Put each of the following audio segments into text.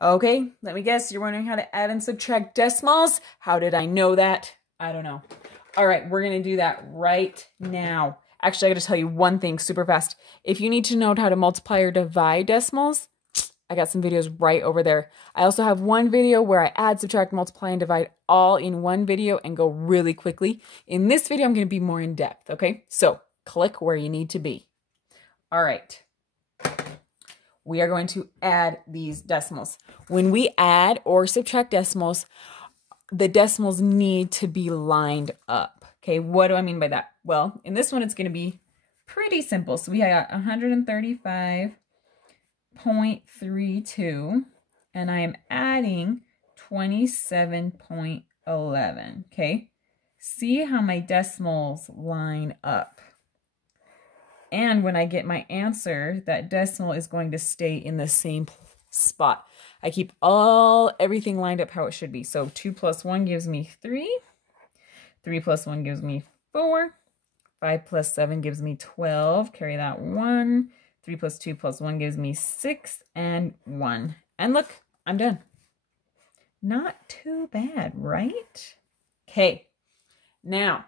Okay, let me guess. You're wondering how to add and subtract decimals? How did I know that? I don't know. All right, we're going to do that right now. Actually, I got to tell you one thing super fast. If you need to know how to multiply or divide decimals, I got some videos right over there. I also have one video where I add, subtract, multiply, and divide all in one video and go really quickly. In this video, I'm going to be more in depth, okay? So click where you need to be. All right. We are going to add these decimals. When we add or subtract decimals, the decimals need to be lined up. Okay, what do I mean by that? Well, in this one, it's going to be pretty simple. So we got 135.32, and I am adding 27.11. Okay, see how my decimals line up. And when I get my answer, that decimal is going to stay in the same spot. I keep everything lined up how it should be. So 2 plus 1 gives me 3. 3 plus 1 gives me 4. 5 plus 7 gives me 12. Carry that 1. 3 plus 2 plus 1 gives me 6 and 1. And look, I'm done. Not too bad, right? Okay. Now,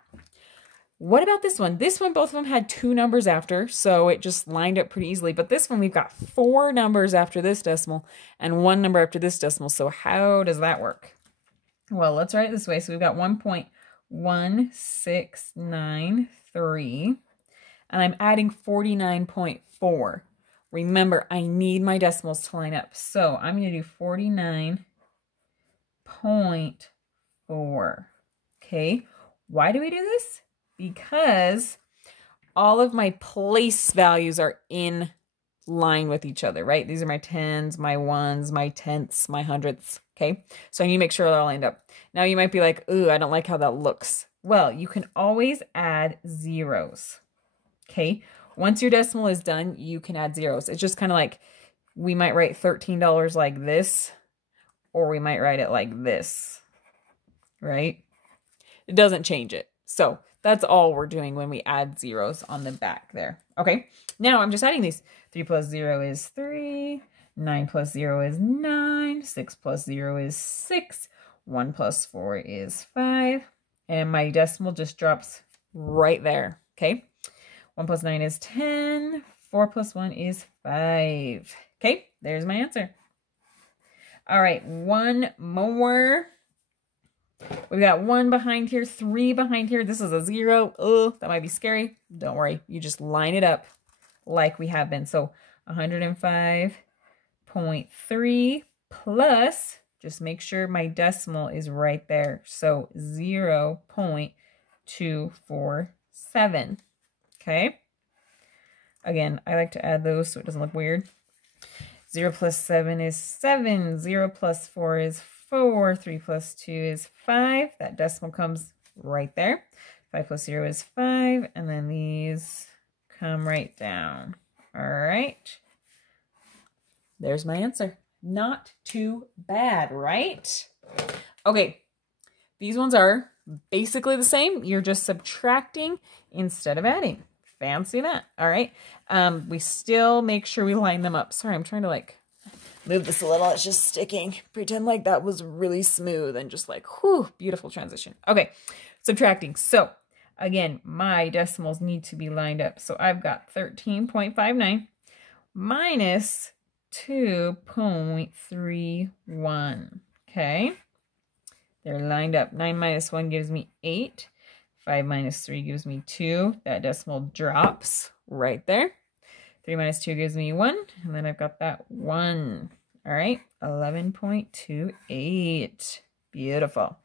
what about this one? This one, both of them had 2 numbers after, so it just lined up pretty easily. But this one, we've got 4 numbers after this decimal and 1 number after this decimal. So how does that work? Well, let's write it this way. So we've got 1.1693, and I'm adding 49.4. Remember, I need my decimals to line up. So I'm going to do 49.4. Okay, why do we do this? Because all of my place values are in line with each other, right? These are my tens, my ones, my tenths, my hundredths, okay? So I need to make sure they're all lined up. Now you might be like, ooh, I don't like how that looks. Well, you can always add zeros, okay? Once your decimal is done, you can add zeros. It's just kind of like, we might write $13 like this, or we might write it like this, right? It doesn't change it. So that's all we're doing when we add zeros on the back there. Okay, now I'm just adding these. 3 plus 0 is 3. 9 plus 0 is 9. 6 plus 0 is 6. 1 plus 4 is 5. And my decimal just drops right there. Okay, 1 plus 9 is 10. 4 plus 1 is 5. Okay, there's my answer. All right, one more. We've got 1 behind here, 3 behind here. This is a 0. Oh, that might be scary. Don't worry. You just line it up like we have been. So 105.3 plus, just make sure my decimal is right there. So 0.247. Okay. Again, I like to add those so it doesn't look weird. 0 plus 7 is 7. 0 plus 4 is 4. 3 plus 2 is 5. That decimal comes right there. 5 plus 0 is 5. And then these come right down. All right. There's my answer. Not too bad, right? Okay. These ones are basically the same. You're just subtracting instead of adding. Fancy that. All right. We still make sure we line them up. Sorry, I'm trying to like move this a little. It's just sticking. Pretend like that was really smooth and just like, whew, beautiful transition. Okay, subtracting. So again, my decimals need to be lined up. So I've got 13.59 minus 2.31. Okay, they're lined up. 9 minus 1 gives me 8. 5 minus 3 gives me 2. That decimal drops right there. 3 minus 2 gives me 1. And then I've got that 1. All right, 11.28. Beautiful.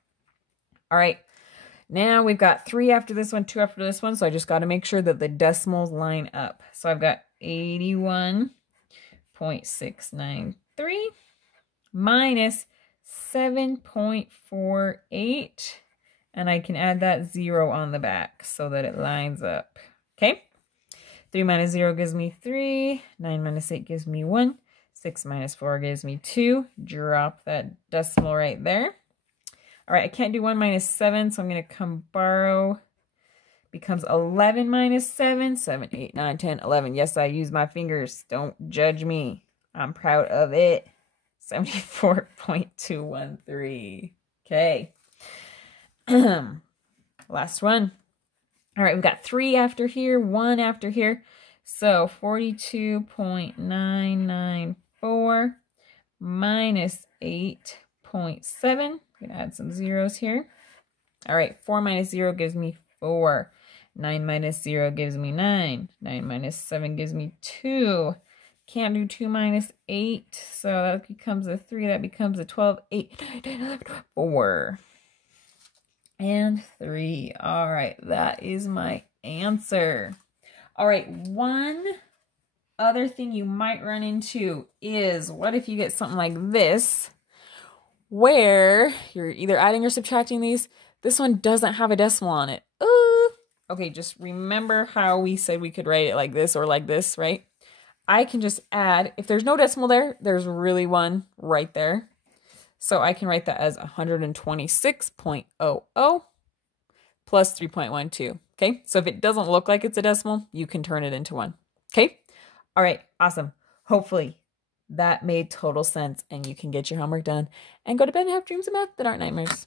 All right, now we've got 3 after this one, 2 after this one. So I just got to make sure that the decimals line up. So I've got 81.693 minus 7.48. And I can add that 0 on the back so that it lines up. Okay. 3 minus 0 gives me 3. 9 minus 8 gives me 1. 6 minus 4 gives me 2. Drop that decimal right there. All right, I can't do 1 minus 7, so I'm going to come borrow. Becomes 11 minus 7. 7, 8, 9, 10, 11. Yes, I use my fingers. Don't judge me. I'm proud of it. 74.213. Okay. Last one. All right, we've got 3 after here, 1 after here. So 42.994 minus 8.7. I'm going to add some zeros here. All right, 4 minus 0 gives me 4. 9 minus 0 gives me 9. 9 minus 7 gives me 2. Can't do 2 minus 8, so that becomes a 3. That becomes a 12. 8, 9, 10, 11, 12, 4. And 3. All right, that is my answer. All right, one other thing you might run into is, what if you get something like this, where you're either adding or subtracting these? This one doesn't have a decimal on it. Ooh. Okay, just remember how we said we could write it like this or like this, right? I can just add, if there's no decimal there, there's really one right there. So I can write that as 126.00 plus 3.12. Okay, so if it doesn't look like it's a decimal, you can turn it into one. Okay, all right, awesome. Hopefully that made total sense and you can get your homework done and go to bed and have dreams of math that aren't nightmares.